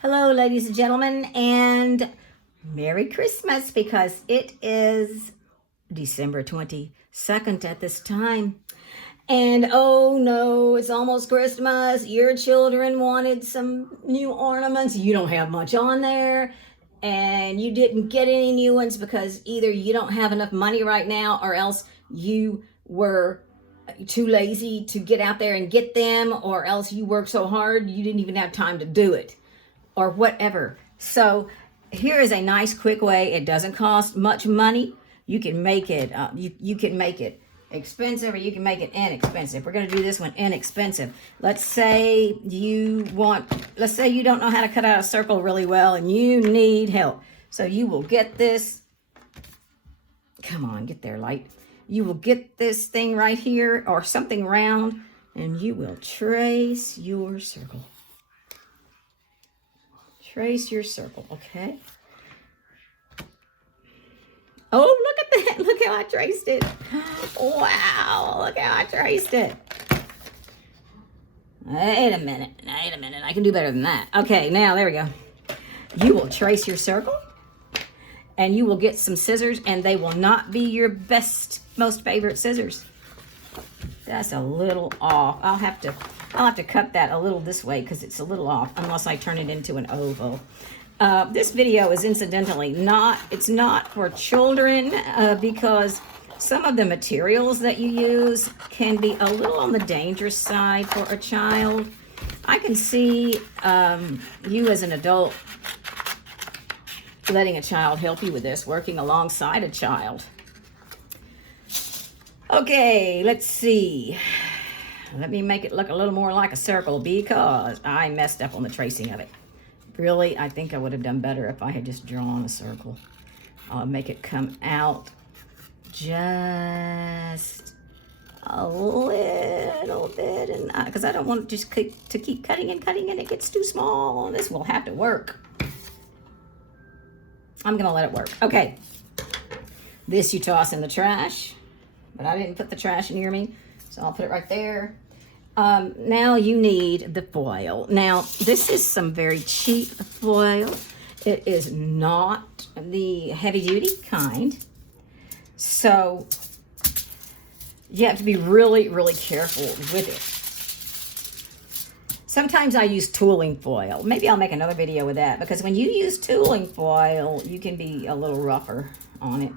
Hello, ladies and gentlemen, and Merry Christmas, because it is December 22nd at this time. And oh no, it's almost Christmas. Your children wanted some new ornaments. You don't have much on there, and you didn't get any new ones because either you don't have enough money right now, or else you were too lazy to get out there and get them, or else you worked so hard you didn't even have time to do it, or whatever. So here is a nice quick way. It doesn't cost much money. You can make it you can make it expensive, or you can make it inexpensive. We're going to do this one inexpensive. Let's say you don't know how to cut out a circle really well and you need help. So you will get this, come on, get there, light. You will get this thing right here or something round, and you will trace your circle. Trace your circle, okay? Oh, look at that. Look how I traced it. Wow, look how I traced it. Wait a minute. I can do better than that. Okay, now there we go. You will trace your circle, and you will get some scissors, and they will not be your most favorite scissors. That's a little off. I'll have to cut that a little this way because it's a little off, unless I turn it into an oval. This video is incidentally not for children because some of the materials that you use can be a little on the dangerous side for a child. I can see you as an adult letting a child help you with this, working alongside a child. Okay, let's see. Let me make it look a little more like a circle because I messed up on the tracing of it. Really, I think I would have done better if I had just drawn a circle. I'll make it come out just a little bit, and because I don't want it just to keep cutting and it gets too small. This will have to work. I'm gonna let it work. Okay, this you toss in the trash, but I didn't put the trash near me, so I'll put it right there. Now you need the foil. Now, this is some very cheap foil. It is not the heavy-duty kind. So you have to be really, really careful with it. Sometimes I use tooling foil. Maybe I'll make another video with that, because when you use tooling foil, you can be a little rougher on it.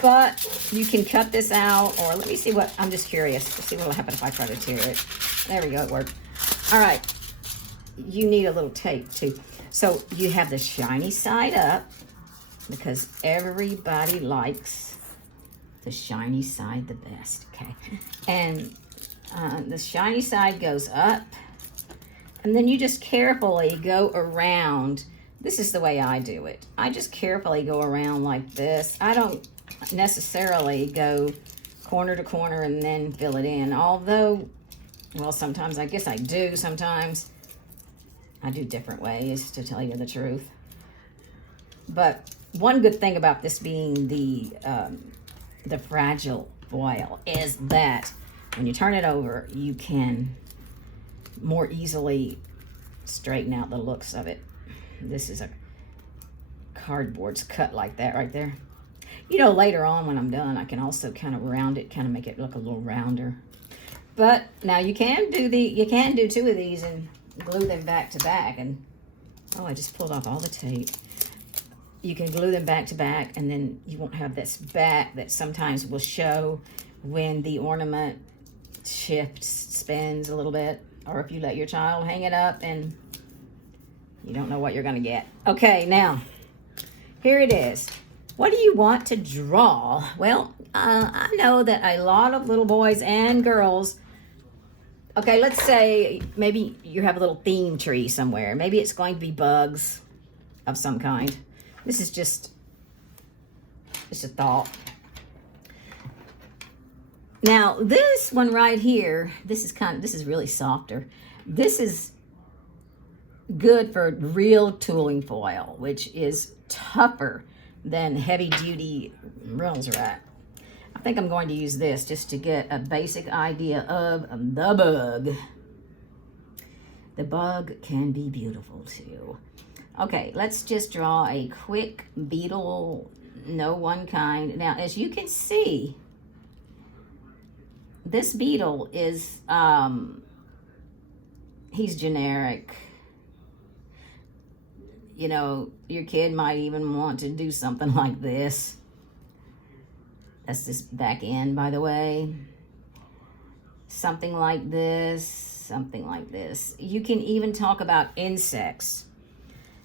But you can cut this out, or let me see what, I'm just curious to see what will happen if I try to tear it. There we go, it worked. All right, you need a little tape too. So you have the shiny side up, because everybody likes the shiny side the best, okay? And the shiny side goes up, and then you just carefully go around. This is the way I do it. I just carefully go around like this. I don't necessarily go corner to corner and then fill it in, although, well, sometimes I guess I do. Sometimes I do different ways, to tell you the truth. But one good thing about this being the fragile foil is that when you turn it over, you can more easily straighten out the looks of it. This is a cardboard's cut like that right there. You know, later on when I'm done, I can also kind of round it, kind of make it look a little rounder. But now you can do two of these and glue them back to back. And oh, I just pulled off all the tape. You can glue them back to back, and then you won't have this back that sometimes will show when the ornament spins a little bit, or if you let your child hang it up and you don't know what you're going to get. Okay, now, here it is. What do you want to draw? Well, I know that a lot of little boys and girls, okay, let's say maybe you have a little theme tree somewhere. Maybe it's going to be bugs of some kind. This is just a thought. Now, this one right here, this is really softer. This is good for real tooling foil, which is tougher than heavy-duty Reynolds-Wrap. I think I'm going to use this just to get a basic idea of the bug. the bug can be beautiful too. Okay, let's just draw a quick beetle, no one kind. Now, as you can see, this beetle is, he's generic. You know, your kid might even want to do something like this. That's this back end, by the way. Something like this, something like this. You can even talk about insects.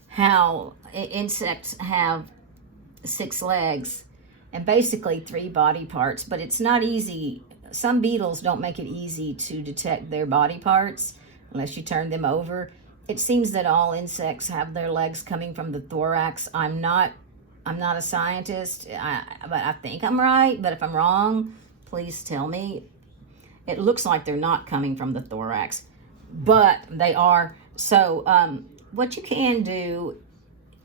How insects have 6 legs and basically 3 body parts, but it's not easy. Some beetles don't make it easy to detect their body parts unless you turn them over. It seems that all insects have their legs coming from the thorax. I'm not a scientist, but I think I'm right. But if I'm wrong, please tell me. It looks like they're not coming from the thorax, but they are. So what you can do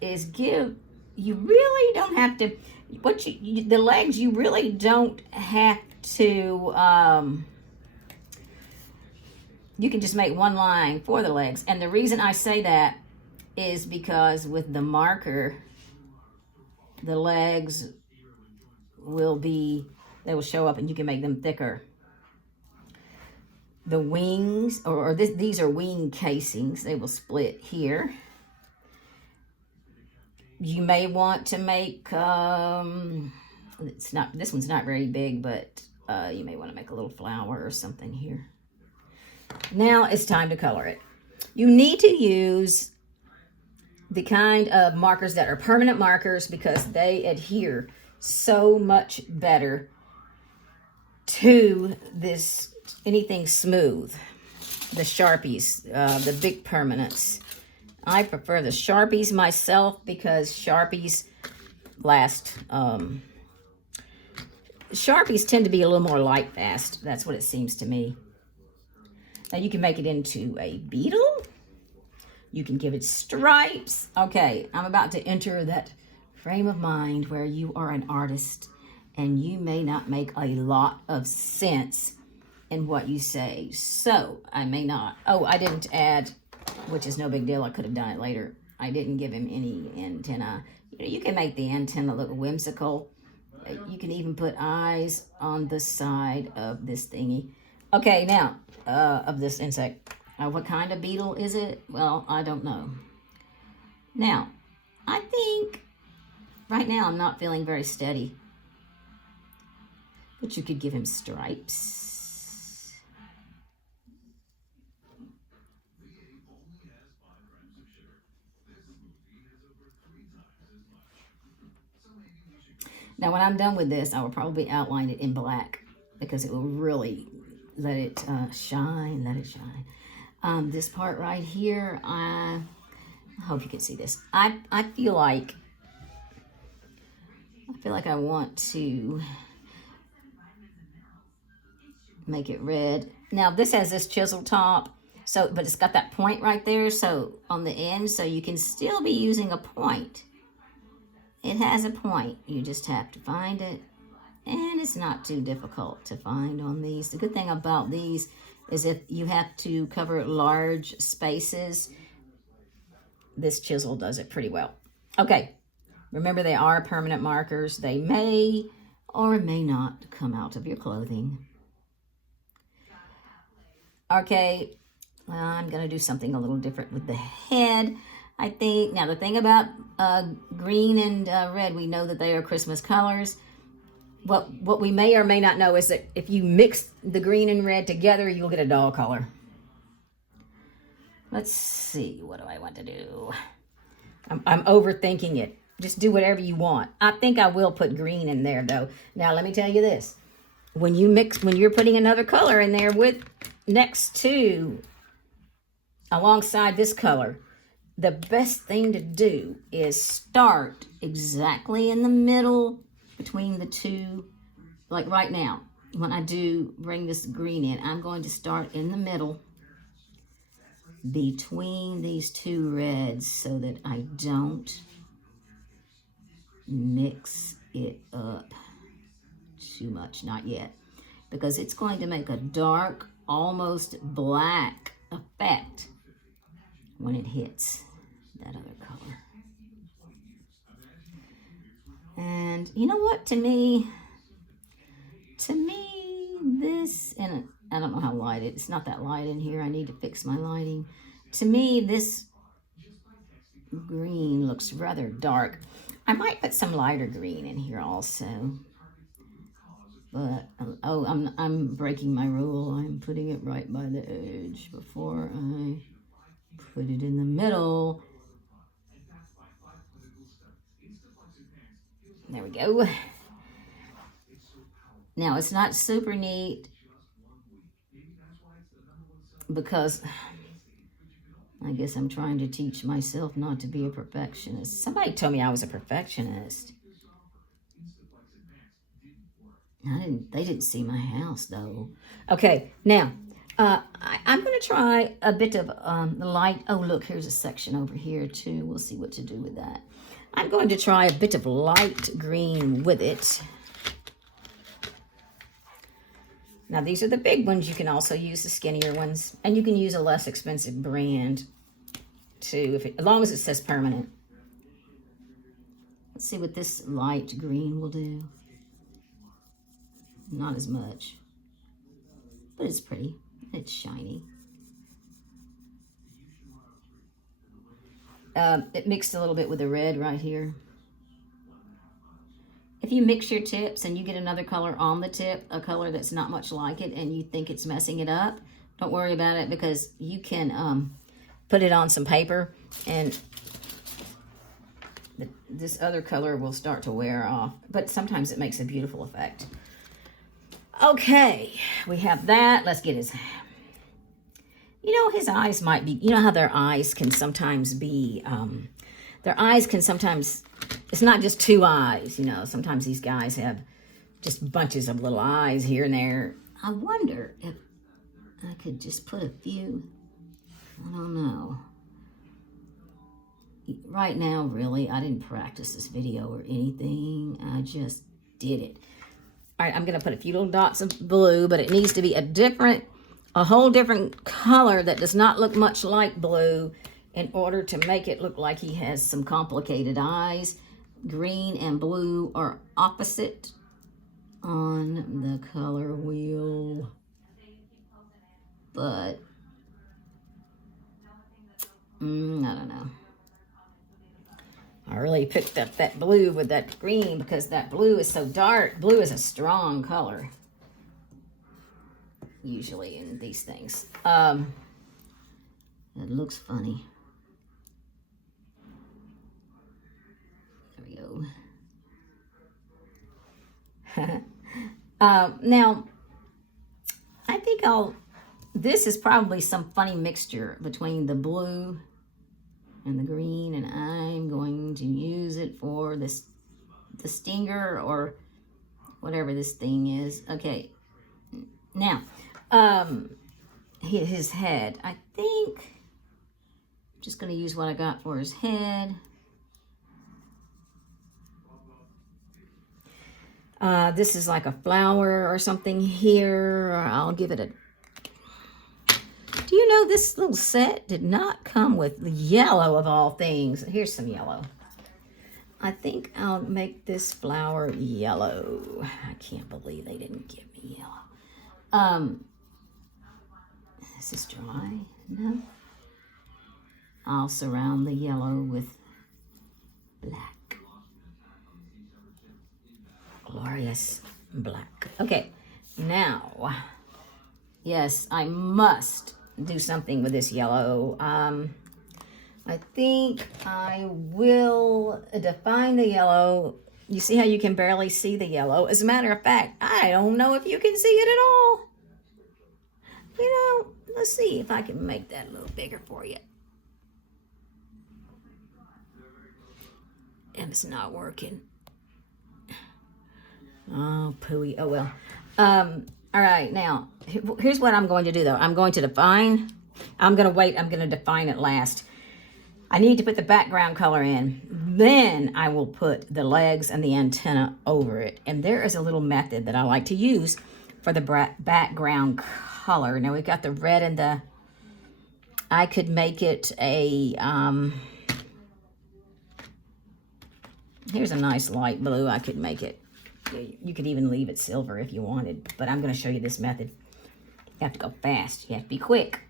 is you really don't have to, the legs, you really don't have to, you can just make one line for the legs. And the reason I say that is because with the marker, the legs they will show up and you can make them thicker. The wings, these are wing casings, they will split here. You may want to make, this one's not very big, but you may want to make a little flower or something here. Now it's time to color it. You need to use the kind of markers that are permanent markers because they adhere so much better to anything smooth. The Sharpies, the big permanents. I prefer the Sharpies myself because Sharpies last. Sharpies tend to be a little more light fast. That's what it seems to me. Now you can make it into a beetle. You can give it stripes. Okay, I'm about to enter that frame of mind where you are an artist and you may not make a lot of sense in what you say. So I may not. Oh, I didn't add, which is no big deal. I could have done it later. I didn't give him any antenna. You can make the antenna look whimsical. You can even put eyes on the side of this thingy. Okay, now, of this insect. What kind of beetle is it? Well, I don't know. Now, I think right now I'm not feeling very steady. But you could give him stripes. Now, when I'm done with this, I will probably outline it in black because it will really let it shine, let it shine. This part right here, I hope you can see this. I feel like I want to make it red. Now, this has this chisel top, but it's got that point right there, so on the end, so you can still be using a point. It has a point. You just have to find it. And it's not too difficult to find on these. The good thing about these is if you have to cover large spaces, this chisel does it pretty well. Okay, remember they are permanent markers. They may or may not come out of your clothing. Okay, I'm going to do something a little different with the head. I think, now the thing about green and red, we know that they are Christmas colors. What we may or may not know is that if you mix the green and red together, you'll get a doll color. Let's see, what do I want to do? I'm overthinking it. Just do whatever you want. I think I will put green in there though. Now let me tell you this. When you're putting another color in there alongside this color, the best thing to do is start exactly in the middle between the two. Like right now, when I do bring this green in, I'm going to start in the middle between these two reds so that I don't mix it up too much, not yet, because it's going to make a dark, almost black effect when it hits that other color. And you know what, to me, this, and I don't know how light it's not that light in here. I need to fix my lighting. To me, this green looks rather dark. I might put some lighter green in here also. But, oh, I'm breaking my rule. I'm putting it right by the edge before I put it in the middle. There we go. Now, it's not super neat because I guess I'm trying to teach myself not to be a perfectionist. Somebody told me I was a perfectionist. They didn't see my house, though. Okay, now, I'm going to try a bit of the light. Oh, look, here's a section over here, too. We'll see what to do with that. I'm going to try a bit of light green with it. Now, these are the big ones. You can also use the skinnier ones. And you can use a less expensive brand, too, as long as it says permanent. Let's see what this light green will do. Not as much. But it's pretty. It's shiny. It mixed a little bit with the red right here. If you mix your tips and you get another color on the tip, a color that's not much like it, and you think it's messing it up, don't worry about it, because you can put it on some paper and this other color will start to wear off. But sometimes it makes a beautiful effect. Okay, we have that. Let's get his... You know, his eyes might be... You know how their eyes can sometimes be... their eyes can sometimes... It's not just two eyes, you know. Sometimes these guys have just bunches of little eyes here and there. I wonder if I could just put a few... I don't know. Right now, really, I didn't practice this video or anything. I just did it. All right, I'm going to put a few little dots of blue, but it needs to be a whole different color that does not look much like blue in order to make it look like he has some complicated eyes. Green and blue are opposite on the color wheel, but I don't know. I really picked up that blue with that green because that blue is so dark. Blue is a strong color, usually in these things. It looks funny. There we go. Now, I think this is probably some funny mixture between the blue and the green, and I'm going to use it for the stinger or whatever this thing is. Okay, now his head, I think I'm just going to use what I got for his head. This is like a flower or something here. I'll give it a... Do you know this little set did not come with yellow of all things? Here's some yellow. I think I'll make this flower yellow. I can't believe they didn't give me yellow. Is this dry? No. I'll surround the yellow with black. Glorious black. Okay, now, yes, I must do something with this yellow. I think I will define the yellow. You see how you can barely see the yellow? As a matter of fact, I don't know if you can see it at all. You know, let's see if I can make that a little bigger for you. And it's not working. Oh, pooey. Oh, well. All right, now, here's what I'm going to do, though. I'm going to define. I'm going to define it last. I need to put the background color in. Then I will put the legs and the antenna over it. And there is a little method that I like to use for the background color. Now, we've got the red and the I could make it a, here's a nice light blue. I could make it, you could even leave it silver if you wanted, but I'm going to show you this method. You have to go fast. You have to be quick.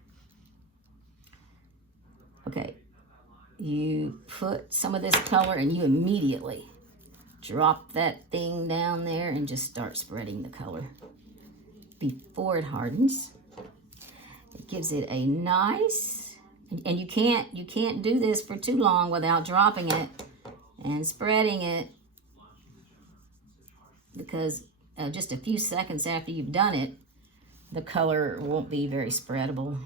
Okay. You put some of this color and you immediately drop that thing down there and just start spreading the color before it hardens. It gives it a nice, and you can't do this for too long without dropping it and spreading it, because just a few seconds after you've done it, the color won't be very spreadable.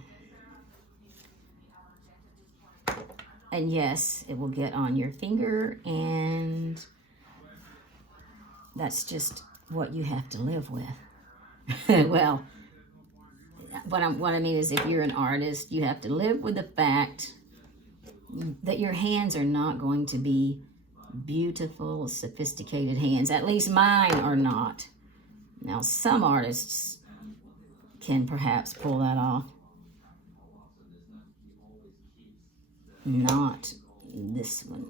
And yes, it will get on your finger, and that's just what you have to live with. Well, what I mean is, if you're an artist, you have to live with the fact that your hands are not going to be beautiful, sophisticated hands. At least mine are not. Now, some artists can perhaps pull that off. Not this one.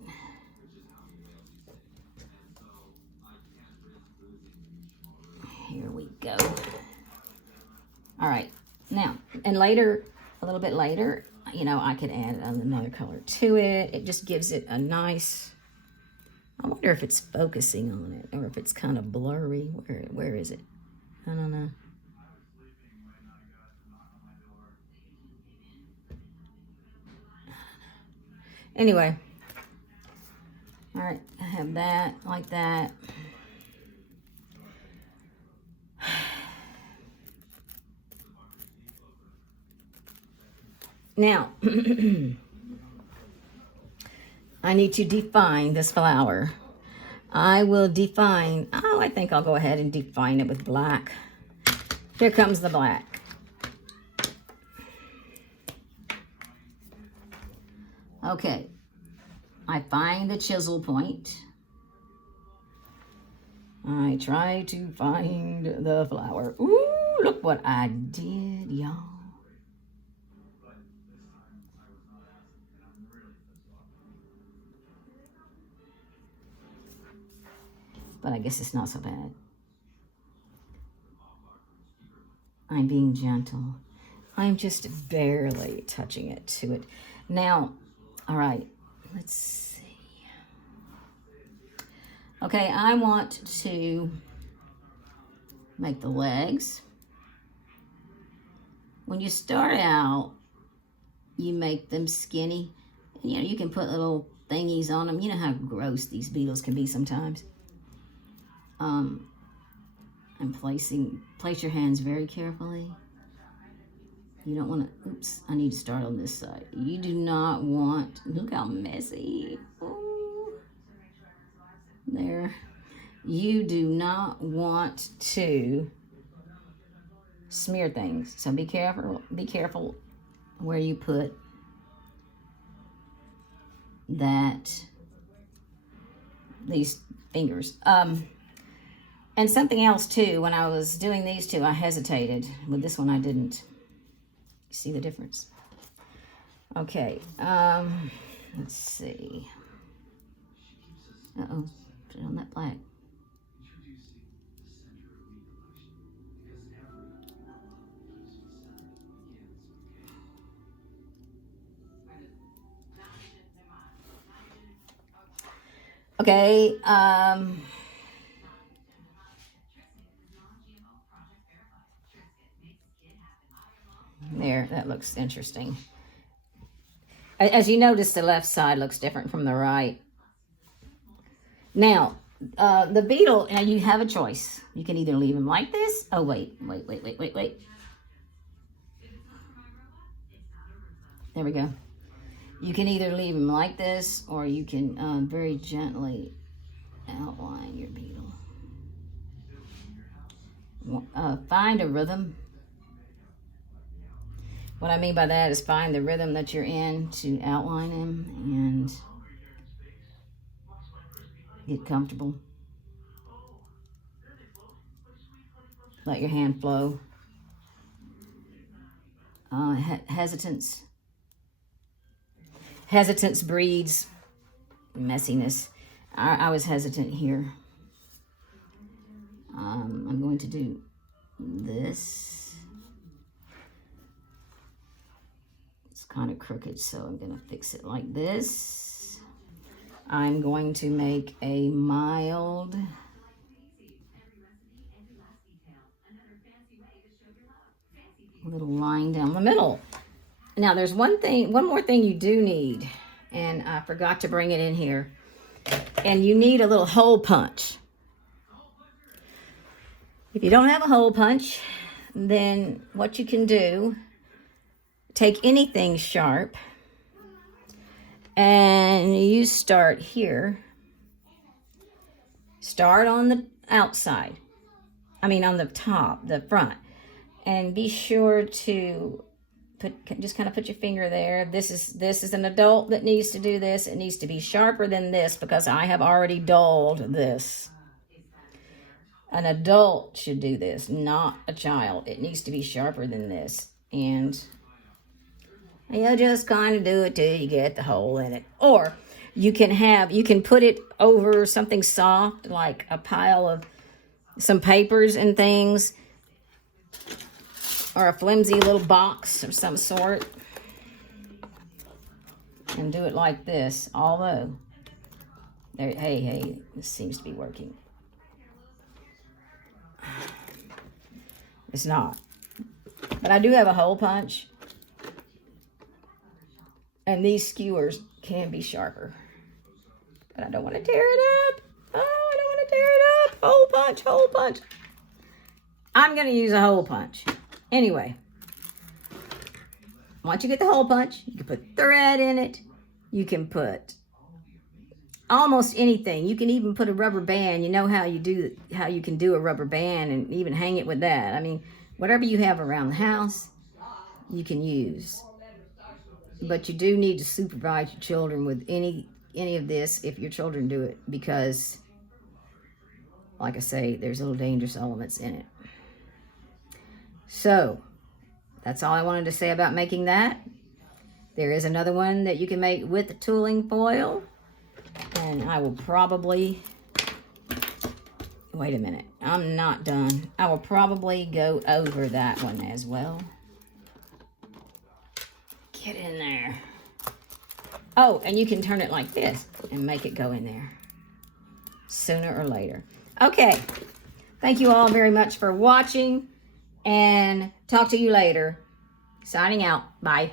Here we go. All right. Now, and later, a little bit later, you know, I could add another color to it. It just gives it a nice, I wonder if it's focusing on it or if it's kind of blurry. Where is it? I don't know. Anyway. All right. I have that like that. Now, I need to define this flower. I will define, I think I'll go ahead and define it with black. Here comes the black. Okay, I find the chisel point. I try to find the flower. Ooh, look what I did, y'all. But I guess it's not so bad. I'm being gentle. I'm just barely touching it to it. Now, all right, let's see. Okay, I want to make the legs. When you start out, you make them skinny. You know, you can put little thingies on them. You know how gross these beetles can be sometimes. And place your hands very carefully. You don't want to, oops, I need to start on this side. You do not want, look how messy. Ooh, there. You do not want to smear things. So be careful where you put these fingers. And something else too, when I was doing these two, I hesitated. With this one, I didn't. See the difference? Okay, let's see. Uh-oh, put it on that black. Okay, there, that looks interesting. As you notice, the left side looks different from the right. Now, the beetle, now you have a choice. You can either leave him like this. Oh, wait. There we go. You can either leave him like this, or you can very gently outline your beetle. Find a rhythm. What I mean by that is find the rhythm that you're in to outline him and get comfortable. Let your hand flow. Hesitance Hesitance breeds messiness. I was hesitant here. I'm going to do this. It's kind of crooked, so I'm going to fix it like this. I'm going to make a mild little line down the middle. Now there's one more thing you do need, and I forgot to bring it in here. And you need a little hole punch. If you don't have a hole punch, then what you can do, take anything sharp, and you start here. Start on the outside. I mean on the top, the front. And be sure to just kind of put your finger there. This is an adult that needs to do this. It needs to be sharper than this because I have already dulled this. An adult should do this, not a child. It needs to be sharper than this. And you just kind of do it till you get the hole in it. Or you can put it over something soft like a pile of some papers and things, or a flimsy little box of some sort, and do it like this. Although, hey, this seems to be working. It's not. But I do have a hole punch, and these skewers can be sharper. But I don't want to tear it up. Oh, I don't want to tear it up. Hole punch, hole punch. I'm going to use a hole punch. Anyway, once you get the hole punch, you can put thread in it. You can put almost anything. You can even put a rubber band. You know how you can do a rubber band and even hang it with that. I mean, whatever you have around the house, you can use. But you do need to supervise your children with any of this if your children do it, because, like I say, there's little dangerous elements in it. So, that's all I wanted to say about making that. There is another one that you can make with the tooling foil. And I will probably... Wait a minute. I'm not done. I will probably go over that one as well. Get in there. Oh, and you can turn it like this and make it go in there sooner or later. Okay. Thank you all very much for watching. And talk to you later. Signing out. Bye.